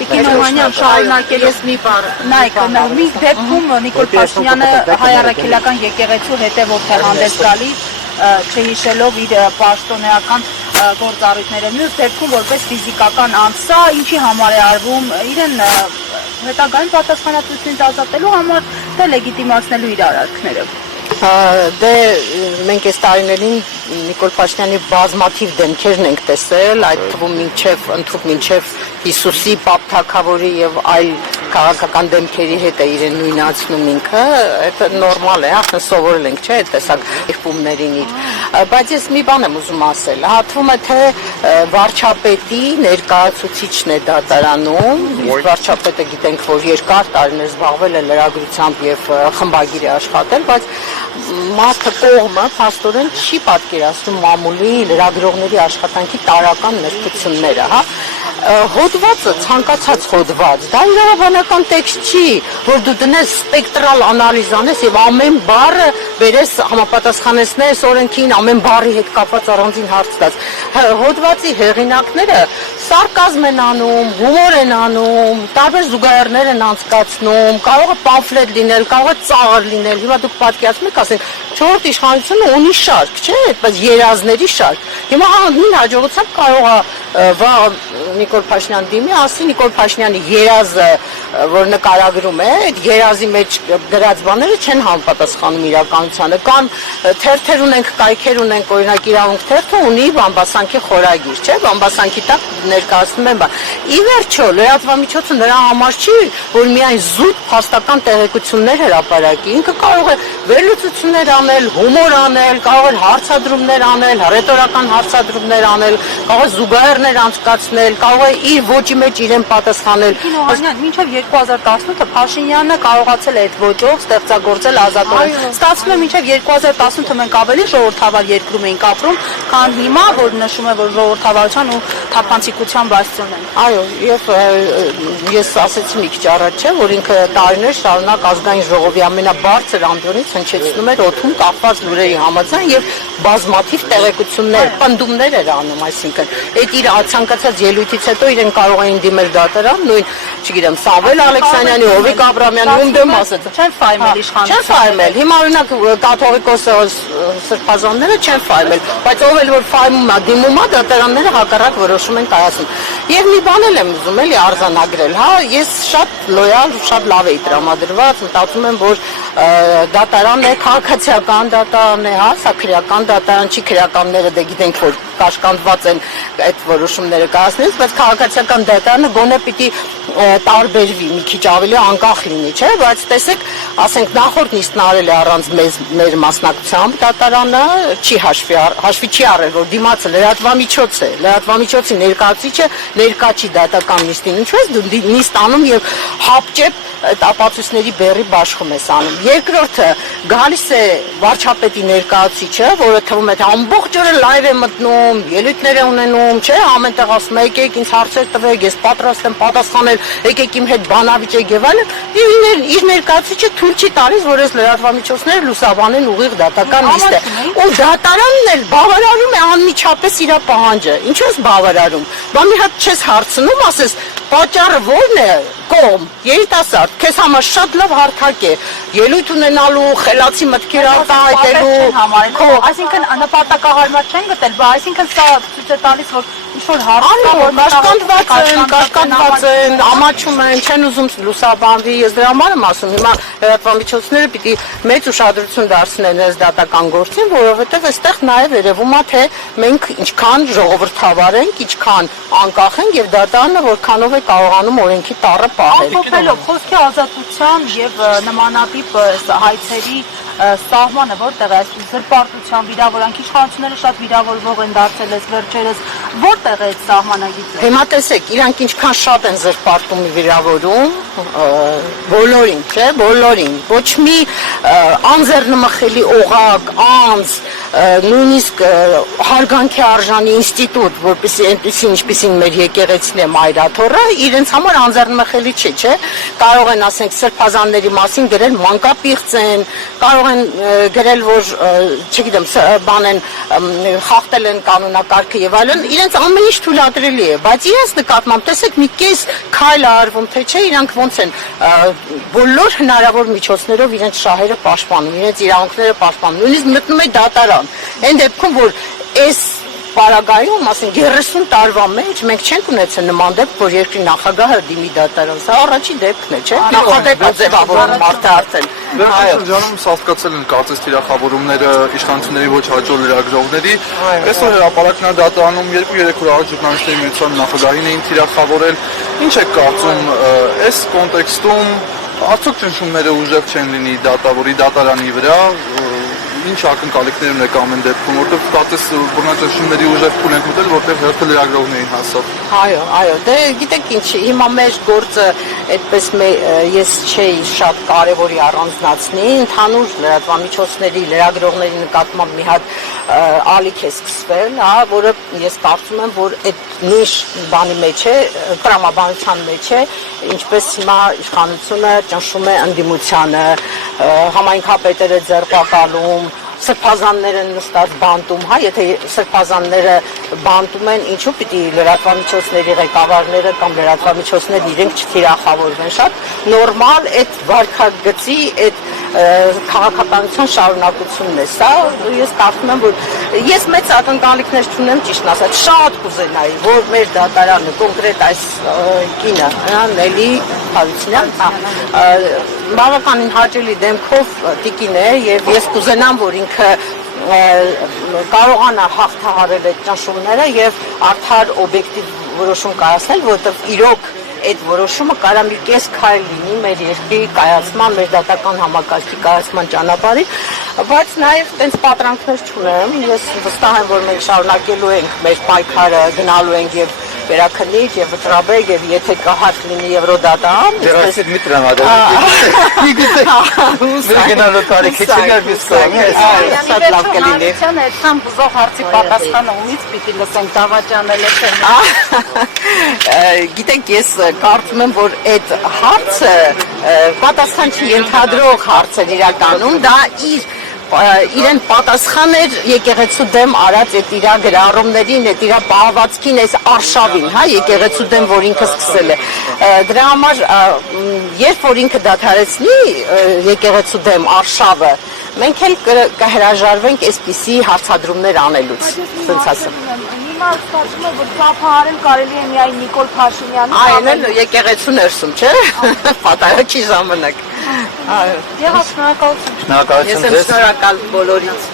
Տիկին Օհանյան շարունակել ես մի բառ։ Նայեք, մի դեպքում Նիկոլ Փաշինյանը հայ առաքելական եկեղեցու հետևորդ է հանդես գալիս, չհիշելով իր պաշտոնեական գործառույթները։ Մյուս դեպքում որպես ֆիզիկական անձ, սա ինչի համար է արվում, իրեն հետագայում պատասխանատվությունից ազատելու համար, թե լեգիտիմացնելու իր արարքները։ Դե մենք այս տարիներին Նիկոլ Փաշինյանի բազմաթիվ դեմքերն ենք տեսել, այդ թվում մինչև Հիսուսի, Պապ Թագավորի եւ այլ քաղաքական դեմքերի հետ է իրեն նույնացնում ինքը, դա նորմալ է, արդեն սովորել ենք, չէ՞, այդ տեսակ իշխումներին իր։ Բայց ես մի բան եմ ուզում ասել, հատվում է թե վարչապետի ներկայացուցիչն է դատարանում, վարչապետը գիտենք, որ երկար տարիներ զբաղվել է լրագրությամբ եւ խմբագիր է աշխատել, բայց մարդը կողմը փաստորեն չի պատկերացնում մամուլի լրագրողների աշխատանքի տարական նրբությունները, հա։ Հոդվածը, ցանկացած հոդված, դա իրավաբանական տեքստ չի, որ դու դնես սպեկտրալ անալիզ անես եւ ամեն բառը բերես համապատասխանեցնես օրենքին, ամեն բառի հետ կապված առանձին հարց տաս։ Հոդվածի հեղինակները սարկազմ են անում, հումոր են անում, տարբեր զուգահեռներ են անցկացնում, կարող է պամֆլետ լինել, կարող է ծաղր լինել։ Հիմա դուք պատկերացնում եք, ասենք, 4-րդ իշխանությունը ունի շարք, չէ՞, այդպես երազների շարք։ Հիմա նույն հաջողությամբ կարող է վաղ Նիկոլ Փաշինյան դիմի, ասի Նիկոլ Փաշինյանի երազը, որ նկարագրում է, այդ երազի մեջ դրած բաները չեն համապատասխանում իրականությանը, կամ թերթեր ունենք, կայքեր ունենք, օրինակ իրավունք թերթը ունի բամբասանքի խորագիր, չէ՞, բամբասանքի տակ ներկայացնում են բան։ Ի վերջո, լրատվամիջոցը նրա համար չի, որ միայն զուտ փաստական տեղեկություններ հրապարակի, ինքը կարող է վերլուծություններ անել, հումոր անել, կարող է հարցադրումներ անել, ռետորական հարցադրումներ անել, կարող է զուգահեռներ անցկացնել, կարող է իր ոճի մեջ իրեն պատասխանել։ Օհանյան, մինչև 2018-ը Փաշինյանը կարողացել է այդ ոճով ստեղծագործել ազատորեն։ Ստացվում է մինչև 2018-ը մենք ավելի ժողովրդավար երկրում էինք ապրում, քան հիմա, որ նշում է, որ ժողովրդավարության ու թափանցիկության բաստիոն են։ Այո, եւ ես ասեցի մի քիչ առաջ, չէ, որ ինքը տարիներ շարունակ ազգային ժողովի ամենաբարձր անդոնից հնչեցնում էր օդում կախված լուրերի համաձայն եւ բազմաթիվ տեղեկություններ, պնդումներ էր անում, այսինքն այդ իր ցանկացած ելույթից հետո իրեն կարող էին դիմել դատարան, նույն, չգիտեմ, Սամվել Ալեքսանյանի, Հովիկ Աբրամյանի, ում դեմ ասեց, չեն ֆայմել իշխանությունը։ Չեն ֆայմել։ Հիմա օրինակ կաթողիկոս սրբազանները չեն ֆայմել, բայց ով էլ որ ֆայմում է, դիմում է, դատարանները հակառակ որոշում են կայացնում։ Եվ մի բան էլ եմ ուզում էլի արձանագրել, հա, ես շատ լոյալ, շատ լավ էի տրամադրված, մտածում եմ, որ դատարանն է, քաղաքացիական դատարան է, հա, սա քրեական դատարան չի, քրեականները դե գիտենք, որ կաշկանդված են այդ որոշումները կայացնելուց, բայց քաղաքացիական դատարանը գոնե պիտի տարբերվի, մի քիչ ավելի անկախ լինի, չէ՞, բայց տեսեք, ասենք նախորդ նիստն արել է առանց մեր մասնակցությամբ, դատարանը չի հաշվի չի առել, որ դիմացը լրատվամիջոց է, լրատվամիջոցի ներկայացուցիչը ներկա չի դատական նիստին, ինչու՞ ես դու նիստ անում եւ հապճեպ ապացույցների բեռի բաշխում ես անում։ Երկրորդը գալիս է վարչապետի ներկայացուցիչը, որը թվում է թե ամբողջ օրը լայվ է մտնում, ելույթներ է ունենում, չէ, ամենտեղ ասում է եկեք ինձ հարցեր տվեք, ես պատրաստ եմ պատասխանել, եկեք իմ հետ բանավիճեք եւ այլն, եւ իր ներկայացուցիչը թույլ չի տալիս, որ այս լրատվամիջոցները լուսաբանեն ուղիղ դատական նիստը։ Ու դատարանն էլ բավարարում է անմիջապես իր պահանջը։ Ինչու՞ ես բավարարում։ Բա մի հատ չես հարցնում, ասես պատճառը ո՞րն է, կողմ, երիտասարդ, քեզ համար շատ լավ հարթակ է, ելույթ ունենալու, խելացի մտքեր արտահայտելու, այսինքն նպատակահարմար չեն գտել, բայց այսինքն սա ցույց է տալիս, որ ինչ-որ հարց կա, որ կաշկանդված են, ամաչում են, չեն ուզում լուսաբանվի, ես դրա համար եմ ասում, հիմա լրատվամիջոցները պիտի մեծ ուշադրություն դարձնեն այս դատական գործին, որովհետև այստեղ նաև երևում է, թե մենք ինչքան ժողովրդավար ենք, ինչքան անկախ ենք եւ դատարանը որքանով է կարողանում օրենքի տառը պահել։ Ամփոփելով խոսքի ազատության եւ նմանատիպ հայցերի սահմանը որտեղ է զրպարտության վիրավորանքի իշխանությունները շատ վիրավորվող են դարձել այս վերջերս, որտեղ է այդ սահմանագիծը։ Հիմա տեսեք, իրանք ինչքան շատ են զրպարտում ու վիրավորում, բոլորին, չէ, բոլորին, ոչ մի անձեռնմխելի օղակ, անձ, նույնիսկ հարգանքի արժանի ինստիտուտ, որպեսզի այնպեսին ինչպեսին մեր եկեղեցին է Մայրաթոռը, իրենց համար անձեռնմխելի չէ, կարող են ասենք սրբազանների մասին գրել մանկապիղծ են, կարող են գրել, որ չգիտեմ, բան են խախտել են կանոնակարգը եւ այլն, իրենց ամեն ինչ թույլատրելի է, բայց իրենց նկատմամբ տեսեք մի կես քայլ արվում, թե չէ, իրանք ոնց են բոլոր հնարավոր միջոցներով իրենց շահերը պաշտպանում, իրենց իրավունքները պաշտպանում, նույնիսկ մտնում է դատարան։ Այն դեպքում, որ այս Պարագայում, ասենք 30 տարվա մեջ մենք չենք ունեցել նման դեպք, որ երկրի նախագահը դիմի դատարան։ Սա առաջին դեպքն է, չէ՞։ Նախադեպ է ձևավորում մարդը արդեն։ Վերջնում սաստկացել են կարծես թիրախավորումները իշխանությունների ոչ հաջող լրագրողների։ Այսօր հրապարակն դատարանում 2-3 օր առաջ ժուրնալիստների միության նախագահին էին թիրախավորել։ Ինչ եք կարծում այս կոնտեքստում արդյոք ճնշումները ուժեղ չեն լինի դատարանի վրա։ Ինչ ակնկալիքներ ունեք ամեն դեպքում, որտեղ կարծես բռնաճնշումների ուժեղ փուլ են մտել, որտեղ հերթը լրագրողներին հասավ։ Այո, դե գիտեք ինչ, հիմա մեր գործը այդպես ես չէի շատ կարևորի առանձնացնի, ընդհանուր լրատվամիջոցների, լրագրողների նկատմամբ մի հատ ալիք է սկսվել, որը ես կարծում եմ, որ այդ նույն բանի մեջ է, տրամաբանության մեջ է, ինչպես հիմա իշխանությունը ճնշում է ընդդիմությանը, համայնքապետերը ձերբակալում, սրբազանները նստած բանտում, եթե սրբազանները բանտում են, ինչու պիտի լրատվամիջոցների ղեկավարները կամ լրատվամիջոցները իրենք չթիրախավորվեն, շատ նորմալ այդ վարքագծի, այդ քաղաքականության շարունակությունն է սա, ես կարծում եմ, որ ես մեծ ակնկալիքներ չունեմ, ճիշտն ասած, շատ կուզենայի, որ մեր դատարանը, կոնկրետ այս կինը, Նելի Հարությունյան, բավականին հաճելի դեմքով տիկին է եւ ես կուզենամ, որ ինքը կարողանա հաղթահարել այդ ճնշումները եւ արդար օբյեկտիվ որոշում կայացնել, որովհետեւ իրոք այդ որոշումը կարա մի կես քայլ լինի մեր երկրի կայացման, մեր դատական համակարգի կայացման ճանապարհին, բայց նաև տենց պատրանքներ չունեմ, ես վստահ եմ, որ մենք շարունակելու ենք մեր պայքարը, գնալու ենք եւ վերաքննիչ եւ վճռաբեկ եւ եթե կա հարկ լինի Եվրոդատան, Դերասի մի տրամադրել։ Մի գնալու տարիքի չկար բիսկոմի, շատ լավ կլինի։ Այդքան բուզող հարցի պատասխանը ումից պիտի լսենք դավաճանել է։ Գիտեք, ես կարծում եմ, որ այդ հարցը պատասխան չենթադրող հարց է իրականում, դա իրեն պատասխան էր եկեղեցու դեմ արած այդ իրա գրառումներին, այդ իրա պահվածքին, այս արշավին, եկեղեցու դեմ, որ ինքը սկսել է։ Դրա համար, երբ որ ինքը դադարեցնի եկեղեցու դեմ արշավը, մենք էլ կհրաժարվենք այսպիսի հարցադրումներ անելուց, ասենց ասեմ։ Հիմա ստացվում է, որ ծափահարել կարելի է միայն Նիկոլ Փաշինյանը։ Այն էլ եկեղեցու ներսում, չէ՞։ Պատարագի ժամանակ։ Եվ շնորհակալություն։ Շնորհակալություն Ես եմ շնորհակալ բոլորից։